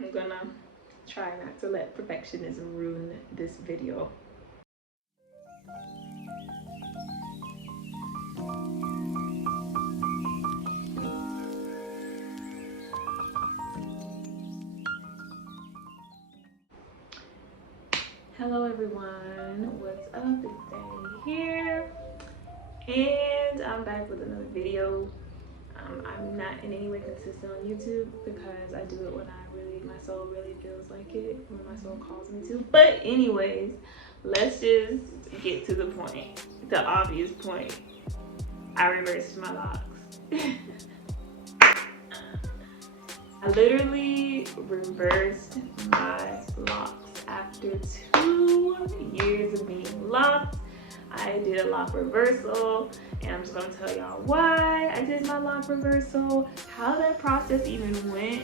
I'm gonna try not to let perfectionism ruin this video. Hello everyone, what's up? It's Danny here, and I'm back with another video. I'm not in any way consistent on YouTube because I do it when my soul really feels like it, when my soul calls me to. But anyways, let's just get to the point, the obvious point. I reversed my locks. I literally reversed my locks after 2 years of being locked. I did a lock reversal, and I'm just gonna tell y'all why I did my lock reversal, how that process even went,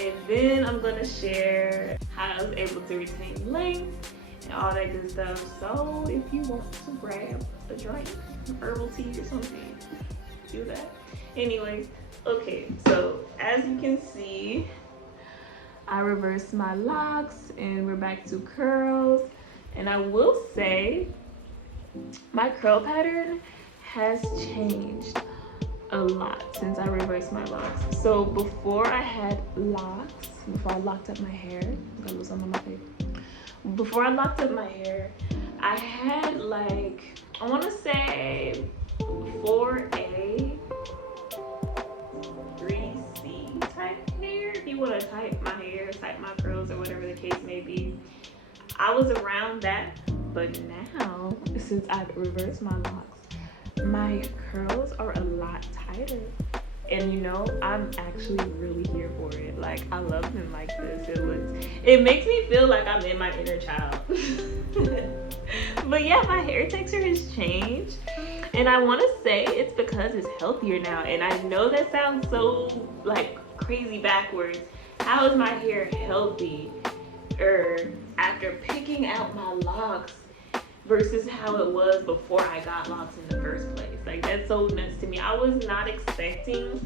and then I'm gonna share how I was able to retain length and all that good stuff. So if you want to grab a drink, herbal tea or something, do that. Anyways, okay, so as you can see, I reversed my locks and we're back to curls. And I will say, my curl pattern has changed a lot since I reversed my locks. So before I had locks, before I locked up my hair, got a little something on my face. Before I locked up my hair, I had like, I wanna say 4A, 3C type hair. If you wanna type my hair, type my curls, or whatever the case may be. I was around that. But now, since I've reversed my locks, my curls are a lot tighter. And you know, I'm actually really here for it. Like, I love them like this. It makes me feel like I'm in my inner child. But yeah, my hair texture has changed. And I wanna say it's because it's healthier now. And I know that sounds so like crazy backwards. How is my hair healthy after picking out my locks versus how it was before I got locks in the first place? Like, that's so nuts to me. I was not expecting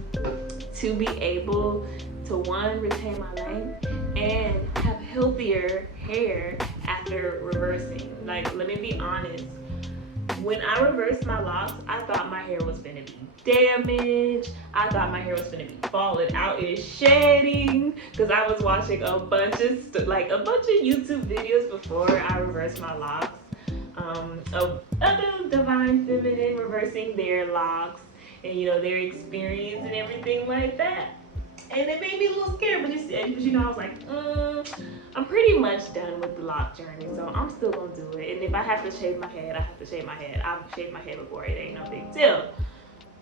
to be able to, one, retain my length and have healthier hair after reversing. Like, let me be honest. When I reversed my locks, I thought my hair was gonna be damaged. I thought my hair was gonna be falling out and shedding, because I was watching a bunch of YouTube videos before I reversed my locks. Of other divine feminine reversing their locks and, you know, their experience and everything like that. And it made me a little scared, but you know, I was like, I'm pretty much done with the lock journey, so I'm still gonna do it. And if I have to shave my head, I have to shave my head. I've shaved my head before, it ain't no big deal.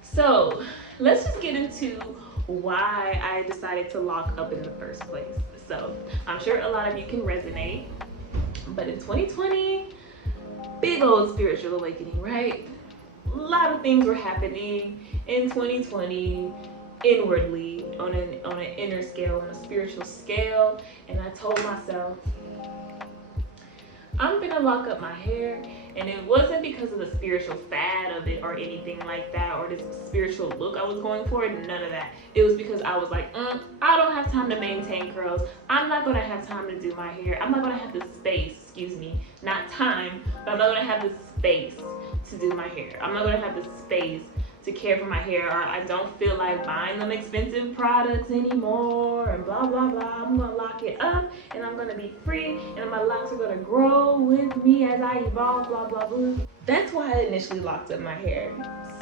So let's just get into why I decided to lock up in the first place. So I'm sure a lot of you can resonate, but in 2020, big old spiritual awakening, right? A lot of things were happening in 2020 inwardly, on an inner scale, on a spiritual scale, and I told myself, I'm gonna lock up my hair. And it wasn't because of the spiritual fad of it or anything like that, or this spiritual look I was going for, none of that. It was because I was like, I don't have time to maintain curls. I'm not gonna have time to do my hair. I'm not gonna have the space, not time, but I'm not gonna have the space to do my hair. I'm not gonna have the space to care for my hair, or I don't feel like buying them expensive products anymore, and blah blah blah. I'm gonna lock it up and I'm gonna be free, and my locks are gonna grow with me as I evolve, blah blah blah. That's why I initially locked up my hair,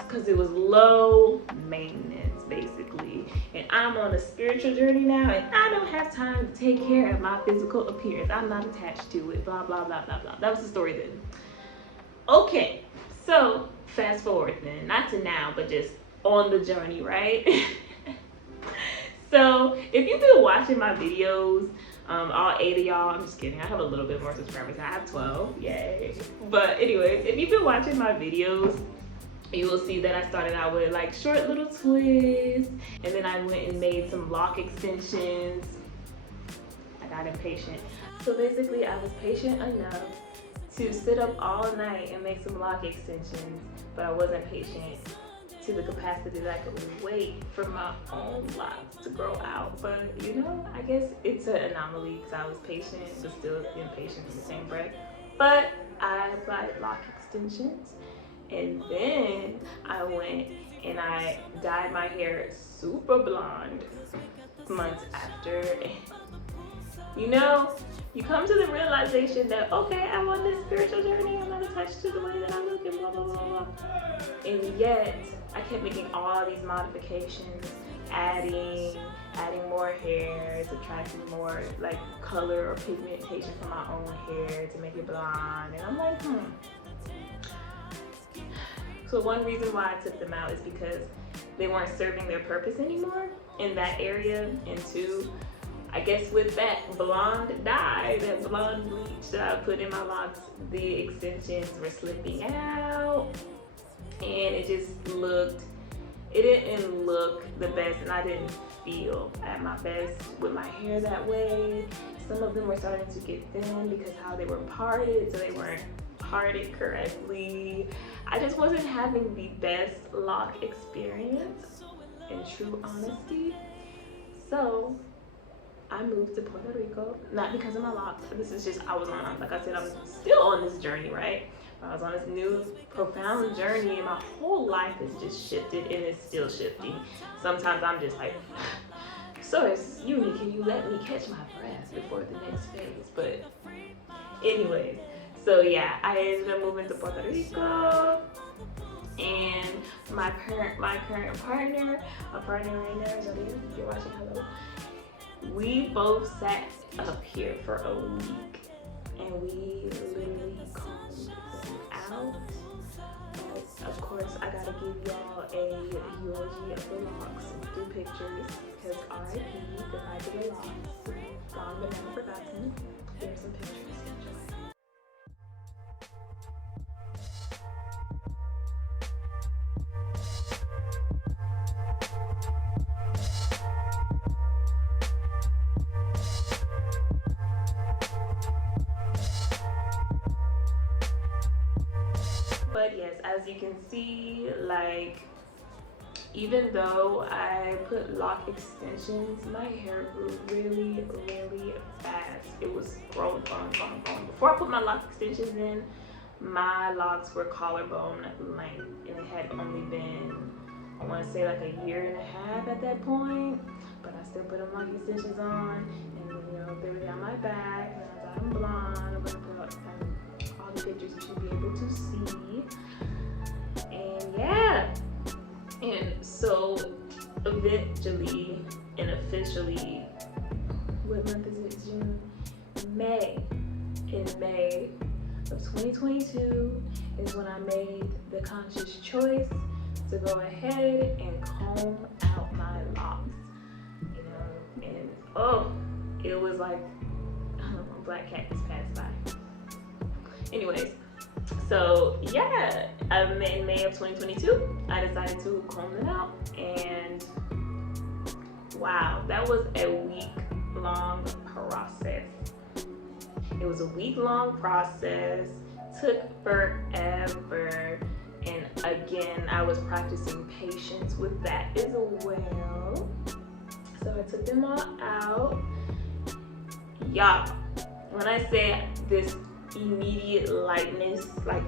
because it was low maintenance basically, and I'm on a spiritual journey now, and I don't have time to take care of my physical appearance. I'm not attached to it, blah blah blah blah blah. That was the story then. Okay, so fast forward then, not to now, but just on the journey, right? So if you've been watching my videos, all 8 of y'all, I'm just kidding, I have a little bit more subscribers. I have 12, yay. But anyways, if you've been watching my videos, you will see that I started out with like short little twists, and then I went and made some lock extensions. I got impatient. So basically I was patient enough to sit up all night and make some lock extensions, but I wasn't patient to the capacity that I could wait for my own locks to grow out. But you know, I guess it's an anomaly because I was patient but still impatient in the same breath. But I applied lock extensions, and then I went and I dyed my hair super blonde months after. You know, you come to the realization that, okay, I'm on this spiritual journey, I'm not attached to the way that I look and blah, blah, blah, blah. And yet, I kept making all these modifications, adding more hair, subtracting more like color or pigmentation from my own hair to make it blonde. And I'm like, So one reason why I took them out is because they weren't serving their purpose anymore in that area. And two, I guess with that blonde dye, that blonde bleach that I put in my locks, the extensions were slipping out, and it didn't look the best, and I didn't feel at my best with my hair that way. Some of them were starting to get thin because how they were parted, so they weren't parted correctly. I just wasn't having the best lock experience, in true honesty. So I moved to Puerto Rico, not because of my locks. This is just, I was still on this journey, right? I was on this new profound journey, and my whole life has just shifted, and it's still shifting. Sometimes I'm just like, Source, Uni, can you let me catch my breath before the next phase? But anyways, so yeah, I ended up moving to Puerto Rico, and my current partner, a partner right now, Jody, you're watching, hello. We both sat up here for a week, and we literally combed them out. But of course, I gotta give y'all a eulogy of the locks through pictures, because RIP, goodbye to the locks. Gone but never forgotten. Here's some pictures. Enjoy. But yes, as you can see, like, even though I put lock extensions, my hair grew really, really fast. It was growing. Before I put my lock extensions in, my locks were collarbone length, and it had only been, I want to say, like a year and a half at that point. But I still put them lock extensions on, and you know, they were down my back, and I got them blonde. I'm gonna put all the pictures you should be able to see. And yeah, and so eventually and officially, what month is it? June? May. In May of 2022 is when I made the conscious choice to go ahead and comb out my locks. You know, and it was like, a black cat just passed by. Anyways, so yeah, in May of 2022, I decided to comb them out, and wow, that was a week-long process. It was a week-long process, took forever, and again, I was practicing patience with that as well. So I took them all out. Y'all, when I say this immediate lightness, like,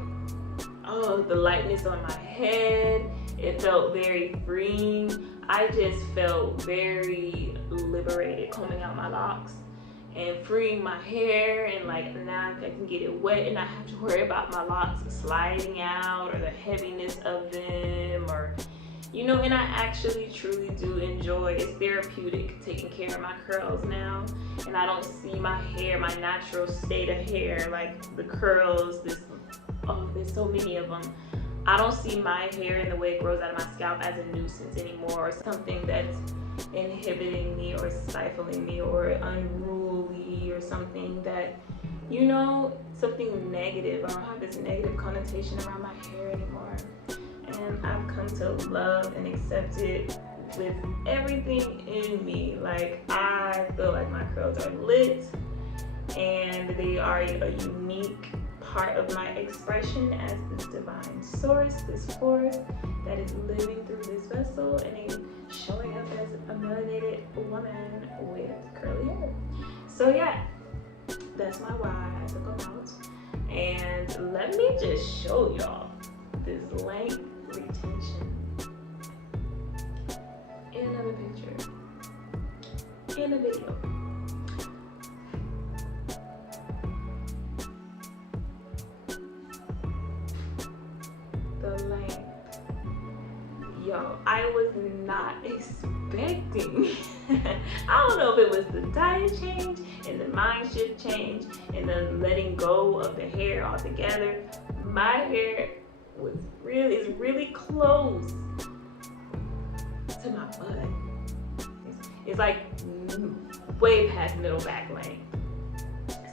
the lightness on my head, it felt very freeing. I just felt very liberated combing out my locks and freeing my hair, and like, now I can get it wet and not have to worry about my locks sliding out or the heaviness of them, or you know. And I actually truly do enjoy, it's therapeutic taking care of my curls now, and I don't see my hair, my natural state of hair, like the curls, there's so many of them. I don't see my hair and the way it grows out of my scalp as a nuisance anymore, or something that's inhibiting me or stifling me or unruly, or something that, you know, something negative. I don't have this negative connotation around my hair anymore. And I've come to love and accept it with everything in me. Like, I feel like my curls are lit, and they are a unique part of my expression as this divine source, this force that is living through this vessel and showing up as a melanated woman with curly hair. So yeah, that's my why I took them out. And let me just show y'all this length retention in another picture, in a video. The length. Yo, I was not expecting. I don't know if it was the diet change and the mind shift change and then letting go of the hair altogether. My hair is really close to my butt. It's like way past middle back length.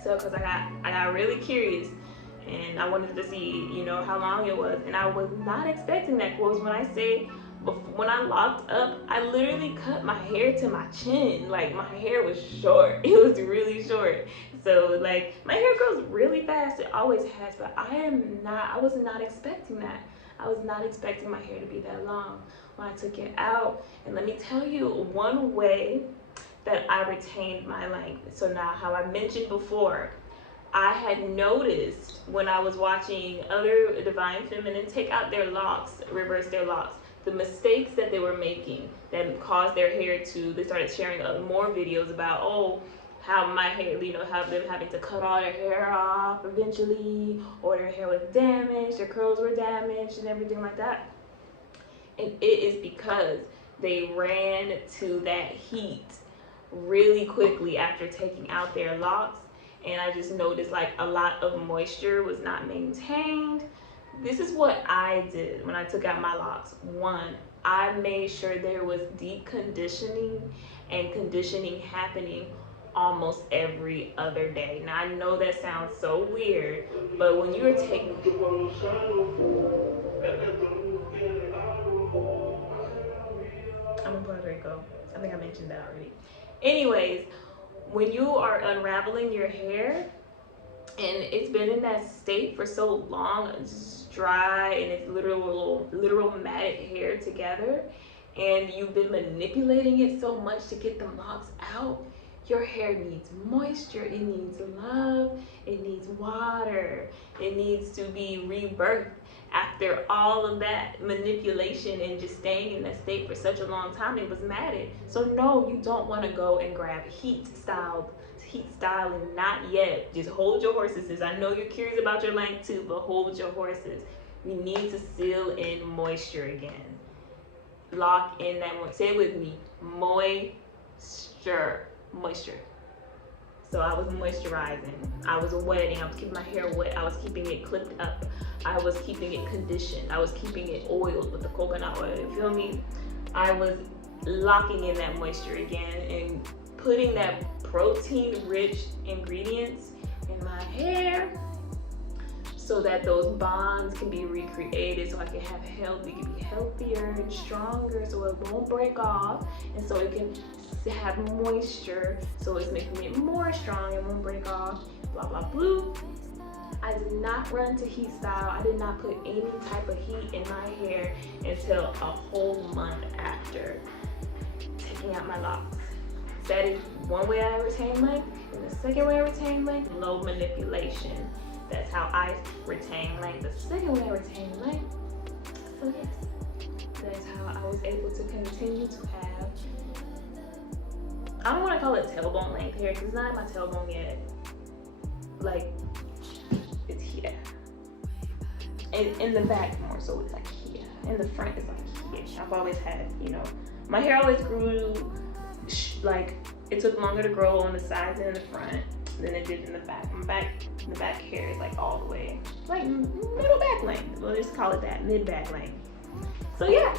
So, cause I got really curious and I wanted to see, you know, how long it was, and I was not expecting that. Close. When I say, when I locked up, I literally cut my hair to my chin. Like, my hair was short. It was really short. So like, my hair grows really fast. It always has, but I was not expecting that. I was not expecting my hair to be that long when I took it out. And let me tell you one way that I retained my length. So now, how I mentioned before, I had noticed when I was watching other divine feminine take out their locks, reverse their locks, the mistakes that they were making that caused their hair to, they started sharing more videos about, oh, how my hair, you know, how them having to cut all their hair off eventually, or their hair was damaged, their curls were damaged and everything like that. And it is because they ran to that heat really quickly after taking out their locks. And I just noticed like a lot of moisture was not maintained. This is what I did when I took out my locks. One, I made sure there was deep conditioning and conditioning happening almost every other day. Now I know that sounds so weird, but when you're taking... I'm in Puerto Rico. I think I mentioned that already. Anyways, when you are unraveling your hair and it's been in that state for so long, it's dry and it's literal matted hair together, and you've been manipulating it so much to get the locks out, your hair needs moisture, it needs love, it needs water, it needs to be rebirthed after all of that manipulation and just staying in that state for such a long time. It was matted. So no, you don't want to go and grab heat styling, not yet. Just hold your horses. I know you're curious about your length too, but hold your horses. You need to seal in moisture again. Lock in that moisture. Say it with me, moisture. So I was moisturizing, I was wetting, I was keeping my hair wet, I was keeping it clipped up, I was keeping it conditioned, I was keeping it oiled with the coconut oil, you feel me? I was locking in that moisture again and putting that protein-rich ingredients in my hair so that those bonds can be recreated, so I can have can be healthier and stronger, so it won't break off, and so it can have moisture, so it's making it more strong and won't break off, blah blah blah. I did not run to heat style. I did not put any type of heat in my hair until a whole month after taking out my locks. That is one way I retain length, and the second way I retain length, low manipulation. That's how I retain length. The second way I retain length, so yes, that's how I was able to continue to have, I don't want to call it tailbone length hair because it's not in my tailbone yet. Like, it's here. And in the back more, so it's like here. In the front, it's like here. I've always had, you know, my hair always grew, like, it took longer to grow on the sides and in the front than it did in the back. The back hair is like all the way, like middle back length. We'll just call it that, mid back length. So yeah,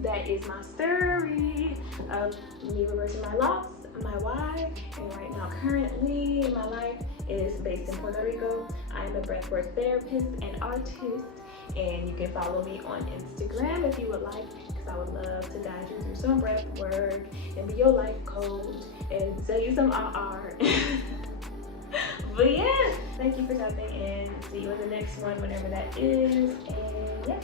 that is my story of me reversing my locks, my why, and right now currently my life is based in Puerto Rico. I am a breathwork therapist and artist, and you can follow me on Instagram if you would like, because I would love to guide you through some breath work and be your life coach and tell you some art But yeah, thank you for stopping in. See you in the next one, whenever that is. And yeah.